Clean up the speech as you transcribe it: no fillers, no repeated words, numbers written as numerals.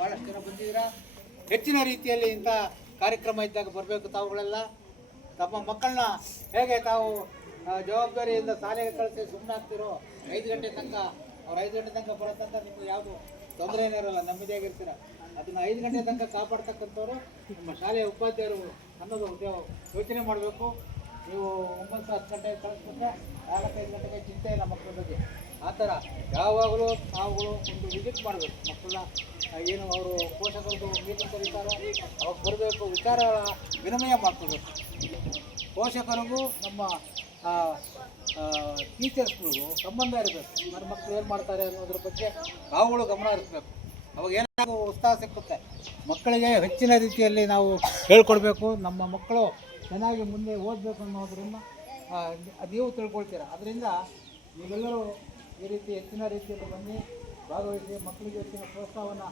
ಭಾಳಷ್ಟು ಜನ ಬಂದಿದ್ದೀರಾ. ಹೆಚ್ಚಿನ ರೀತಿಯಲ್ಲಿ ಇಂಥ ಕಾರ್ಯಕ್ರಮ ಇದ್ದಾಗ ಬರಬೇಕು. ತಾವುಗಳೆಲ್ಲ ತಮ್ಮ ಮಕ್ಕಳನ್ನ ಹೇಗೆ ತಾವು ಜವಾಬ್ದಾರಿಯಿಂದ ಶಾಲೆಗೆ ಕಳಿಸಿ ಸುಮ್ಮನೆ ಆಗ್ತಿರೋ 5 ಗಂಟೆ ತನಕ ಅವ್ರು 5 ಗಂಟೆ ತನಕ ಬರೋ ತನಕ ನಿಮ್ಗೆ ಯಾವುದು ತೊಂದರೆ ಇರೋಲ್ಲ, ನೆಮ್ಮದಿ ಆಗಿರ್ತೀರ. ಅದನ್ನು 5 ಗಂಟೆ ತನಕ ಕಾಪಾಡ್ತಕ್ಕಂಥವ್ರು ನಿಮ್ಮ ಶಾಲೆಯ ಉಪಾಧ್ಯಾಯರು ಅನ್ನೋದು ಯೋಚನೆ ಮಾಡಬೇಕು. ನೀವು 9-10 ಗಂಟೆಗೆ ಕಳಿಸ್ಬಿಟ್ರೆ 4-5 ಗಂಟೆಗೆ ಚಿಂತೆ ಇಲ್ಲ ಮಕ್ಕಳ ಬಗ್ಗೆ. ಆ ಥರ ಯಾವಾಗಲೂ ನಾವುಗಳು ಒಂದು ವಿಸಿಟ್ ಮಾಡಬೇಕು. ಮಕ್ಕಳನ್ನ ಏನು ಅವರು ಪೋಷಕರದ್ದು ಮೀಟಿಂಗ್ ಕರೀತಾರೋ ಅವಾಗ ಬರಬೇಕು, ವಿಚಾರಗಳ ವಿನಿಮಯ ಮಾಡ್ಕೋಬೇಕು. ಪೋಷಕರಿಗೂ ನಮ್ಮ ಟೀಚರ್ಸ್ಗಳಿಗೂ ಸಂಬಂಧ ಇರಬೇಕು. ನನ್ನ ಮಕ್ಕಳು ಏನು ಮಾಡ್ತಾರೆ ಅನ್ನೋದ್ರ ಬಗ್ಗೆ ನಾವುಗಳು ಗಮನ ಹರಿಸ್ಬೇಕು. ಅವಾಗ ಏನಾದರೂ ಉತ್ಸಾಹ ಸಿಕ್ಕುತ್ತೆ. ಮಕ್ಕಳಿಗೆ ಹೆಚ್ಚಿನ ರೀತಿಯಲ್ಲಿ ನಾವು ಹೇಳ್ಕೊಡ್ಬೇಕು. ನಮ್ಮ ಮಕ್ಕಳು ಚೆನ್ನಾಗಿ ಮುಂದೆ ಓದಬೇಕು ಅನ್ನೋದ್ರಿಂದ ನೀವು ತಿಳ್ಕೊಳ್ತೀರ. ಅದರಿಂದ ನೀವೆಲ್ಲರೂ ಈ ರೀತಿ ಹೆಚ್ಚಿನ ರೀತಿಯಲ್ಲಿ ಬನ್ನಿ, ಭಾಗವಹಿಸಿ, ಮಕ್ಕಳಿಗೆ ಹೆಚ್ಚಿನ ಪ್ರೋತ್ಸಾಹವನ್ನು